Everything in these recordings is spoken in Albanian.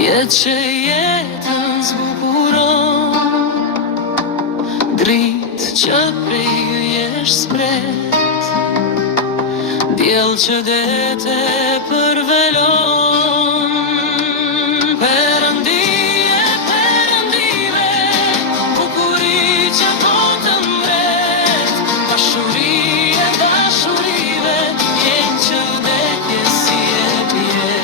Jetë që jetën zbukuron, dritë që prej ju jesh spret, djellë që dete përvelon. Perëndije, perëndive, bukuri që do të mbret, pashurie, dashurive, jenë që detje si e pje.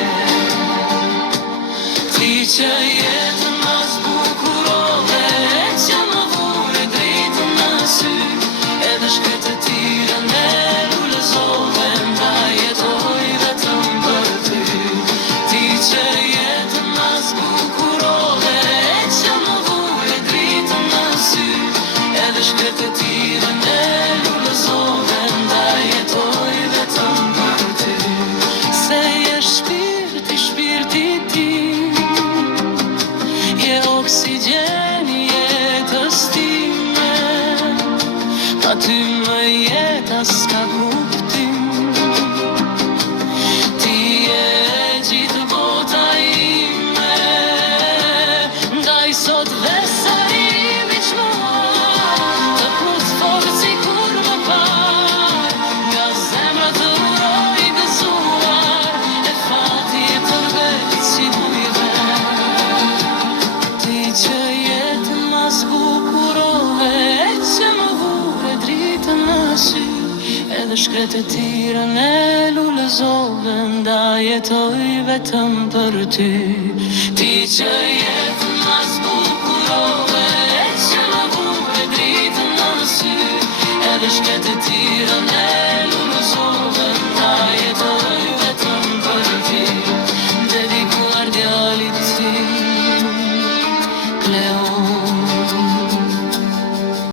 Ti që jetën ma zbukurove, e që më vure dritën në sy, edhe shkretë të tirën e lullëzove, nda jetoj vetëm për ty. Ti që jetën ma zbukurove, e që më vure dritën në sy, edhe shkretë të tirën e lullëzove, nda jetoj vetëm për ty. Se je shpirti, shpirti ti, je oksigjeni jetës time, pa ty më jeta s'ka kuptim. Ti je gjithë bota ime, ndaj sot veselimi çmuar, të put fort si kur më par, nga zemra të uroj gëzuar, e fati e tërbet si bujve. Ti që jetën ma zbukurove, e që më vure dritën në sy, edhe shkretë të tirën e lullëzove, nda jetoj vetëm për ty. Ti që jetën